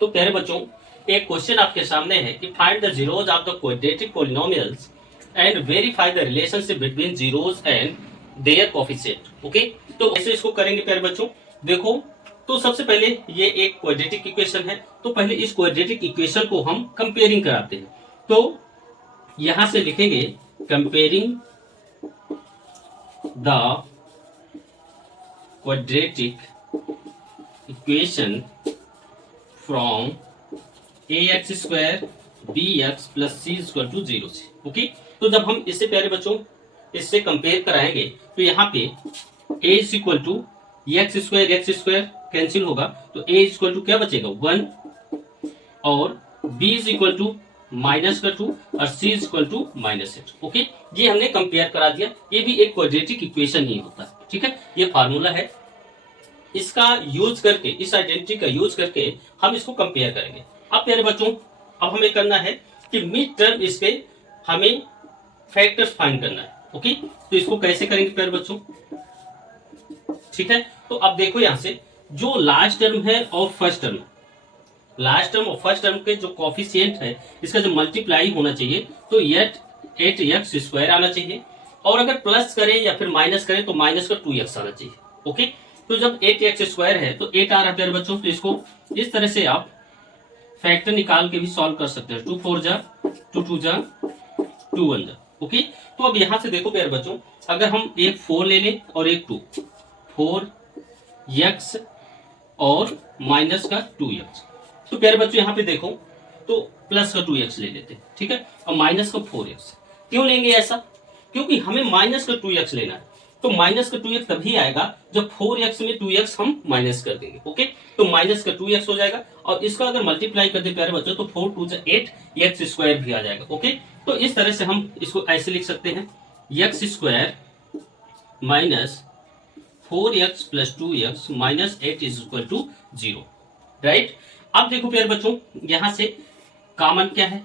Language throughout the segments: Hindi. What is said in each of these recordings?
तो प्यारे बच्चों, एक क्वेश्चन आपके सामने है कि find the zeros of the quadratic polynomials and verify the relationship between zeros and their coefficient. Okay, तो ऐसे इसको करेंगे प्यारे बच्चों। देखो, तो सबसे पहले ये एक क्वाड्रेटिक इक्वेशन है, तो पहले इस क्वाड्रेटिक इक्वेशन को हम कंपेयरिंग कराते हैं। तो यहां से लिखेंगे comparing the quadratic equation from ax square bx plus C equal to 0 से। ओके, तो जब हम इससे प्यारे बच्चों इससे कंपेयर कराएंगे तो यहाँ पे a is equal to x square cancel होगा, तो a इक्वल टू क्या बचेगा 1 और b इज इक्वल टू -2 और c इक्वल टू -8। ओके, ये हमने कंपेयर करा दिया। ये भी एक क्वाड्रेटिक इक्वेशन ही होता है। ठीक है, ये फार्मूला है, इसका यूज करके, इस आइडेंटिटी का यूज करके हम इसको कंपेयर करेंगे। अब प्यारे बच्चों, अब हमें करना है कि मिड टर्म इसके हमें फैक्टर्स फाइंड करना है। ओके, तो इसको कैसे करेंगे प्यारे बच्चों? ठीक है, तो अब देखो यहां से जो लास्ट टर्म है और फर्स्ट टर्म, लास्ट टर्म और फर्स्ट टर्म के जो कोफिशिएंट है इसका जो मल्टीप्लाई होना चाहिए तो ये 8x स्क्वायर आना चाहिए, और अगर प्लस करें या फिर माइनस करें तो माइनस का 2x आना चाहिए। ओके, तो जब 8x स्क्वायर है तो 8 आ रहा है प्यारे बच्चों, तो इसको इस तरह से आप फैक्टर निकाल के भी सॉल्व कर सकते हैं। 2 4 जा 2 2 जा 2 1 जा। ओके, तो अब यहां से देखो प्यारे बच्चों, अगर हम एक 4 ले लें और एक 2, 4x और माइनस का 2x, तो प्यारे बच्चों यहाँ पे देखो तो प्लस का 2x ले लेते हैं। ठीक है, और माइनस का 4x। क्यों लेंगे ऐसा? क्योंकि हमें माइनस का 2x लेना है, तो माइनस का 2x तभी आएगा जब 4x में 2x हम माइनस कर देंगे। ओके, तो माइनस का 2x हो जाएगा, और इसका अगर मल्टीप्लाई कर दे प्यारे बच्चों तो 4 2 8 x स्क्वायर भी आ जाएगा। ओके, तो इस तरह से हम इसको ऐसे लिख सकते हैं x square minus 4x plus 2x minus 8 is equal to 0। Right, अब देखो प्यारे बच्चों यहां से कॉमन क्या है?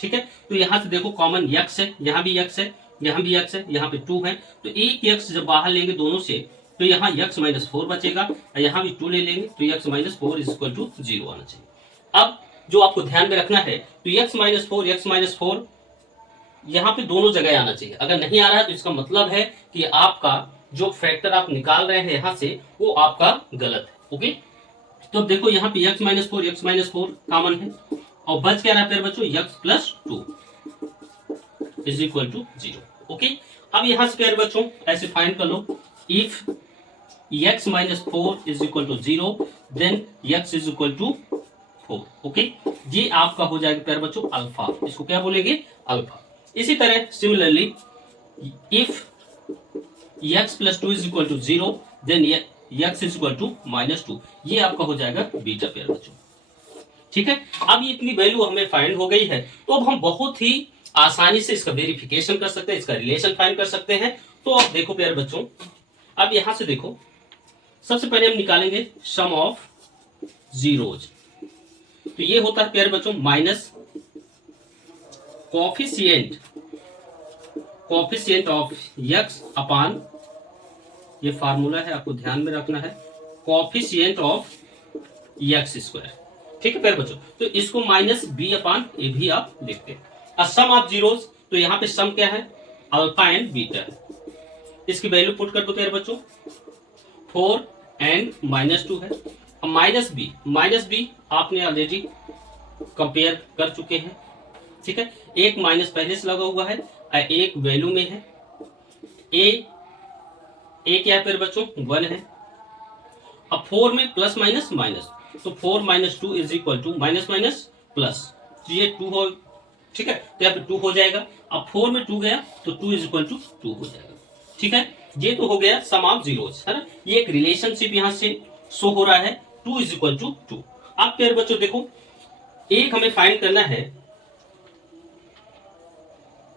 ठीक है, तो यहां से देखो कॉमन x है, यहां भी x है, यहाँ भी x है, यहाँ पे 2 है, तो एक x जब बाहर लेंगे दोनों से तो यहाँ x माइनस 4 बचेगा, और यहाँ भी 2 ले लेंगे तो x minus 4 is equal to 0 आना चाहिए। अब जो आपको ध्यान में रखना है तो x माइनस 4 यहाँ पे दोनों जगह आना चाहिए। अगर नहीं आ रहा है तो इसका मतलब है कि आपका जो फैक्टर आप निकाल रहे हैं यहाँ से वो आपका गलत है। ओके, तो अब देखो यहाँ पे x माइनस 4 कॉमन है, और बच क्या रहा है प्यारे बच्चों x plus 2 is equal to 0। Okay, अब यहां से प्यारे बच्चों ऐसे फाइंड कर लो, if x minus 4 is equal to 0 then x is equal to 4। Okay, ये आपका हो जाएगा प्यारे बच्चों अल्फा, इसको क्या बोलेंगे? अल्फा। इसी तरह similarly if x plus 2 is equal to 0 then x is equal to -2, ये आपका हो जाएगा बीटा प्यारे बच्चों। ठीक है, अब ये इतनी वैल्यू हमें फाइंड हो गई है, तो अब हम बहुत ही आसानी से इसका वेरिफिकेशन कर सकते हैं, इसका रिलेशन फाइंड कर सकते हैं। तो अब देखो प्यारे बच्चों, अब यहां से देखो सबसे पहले हम निकालेंगे सम ऑफ जीरोज, तो ये होता है प्यारे बच्चों माइनस कोफिशिएंट ऑफ x अपान, ये फार्मूला है आपको ध्यान में रखना है, कोफिशिएंट ऑफ x स्क्वायर। ठीक है प्यारे बच्चों, तो इसको माइनस b अपान ए भी आप लिखते हैं। सम ऑफ जीरोज, तो यहाँ पे सम क्या है? अल्फा एंड बीटा है। इसकी वैल्यू पुट कर दो प्यारे बच्चों, 4 एंड -2 है। अब माइनस बी आपने ऑलरेडी कंपेयर कर चुके हैं। ठीक है, एक माइनस पहले से लगा हुआ है और एक वैल्यू में है। ए क्या है प्यारे बच्चों? 1 है। अब 4 में प्लस माइनस, तो 4 minus 2 is equal to minus plus, तो ये 2 हो। ठीक है, तो यहाँ पे 2 हो जाएगा। अब 4 में 2 गया तो 2 इज इक्वल टू 2 हो जाएगा। ठीक है, ये तो हो गया सम ऑफ जीरोज, है ना। ये एक रिलेशनशिप यहाँ से शो हो रहा है, 2 इज इक्वल टू 2। अब प्यारे बच्चों देखो, एक हमें फाइंड करना है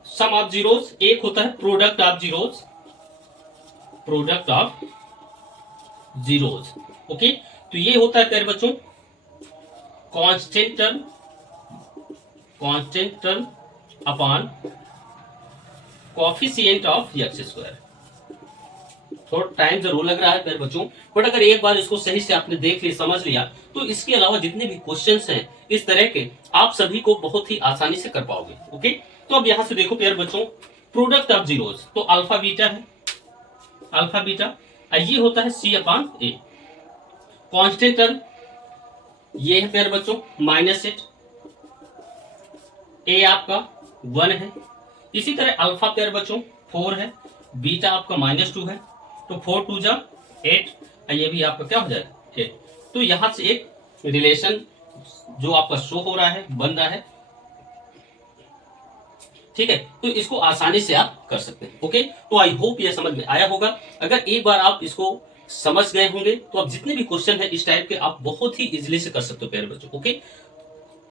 सम ऑफ जीरोज, एक होता है प्रोडक्ट ऑफ जीरोज। ओके, तो ये होता है प्यारे बच्चों constant term upon coefficient of x square. थोड़ा टाइम जरूर लग रहा है प्यारे बच्चों, बट अगर एक बार इसको सही से आपने देख लिया, समझ लिया, तो इसके अलावा जितने भी क्वेश्चंस हैं इस तरह के, आप सभी को बहुत ही आसानी से कर पाओगे। ओके, तो अब यहां से देखो प्यारे बच्चों, प्रोडक्ट ऑफ जीरोस, तो अल्फा बीटा है, अल्फा बीटा, ये होता है सी अपॉन ए। कांस्टेंट टर्म ये है प्यारे बच्चों -8, ए आपका 1 है। इसी तरह अल्फा प्यारे बच्चों 4 है, बीटा आपका -2 है, तो 4 2 जा 8, ये भी आपका क्या हो जाएगा 8। तो यहां से एक रिलेशन जो आपका शो हो रहा है, बन रहा है, ठीक है। तो इसको आसानी से आप कर सकते हैं। ओके, तो आई होप ये समझ में आया होगा। अगर एक बार आप इसको समझ गए होंगे तो आप जितने भी क्वेश्चन है इस टाइप के आप बहुत ही इजीली से कर सकते हो प्यारे बच्चों। ओके,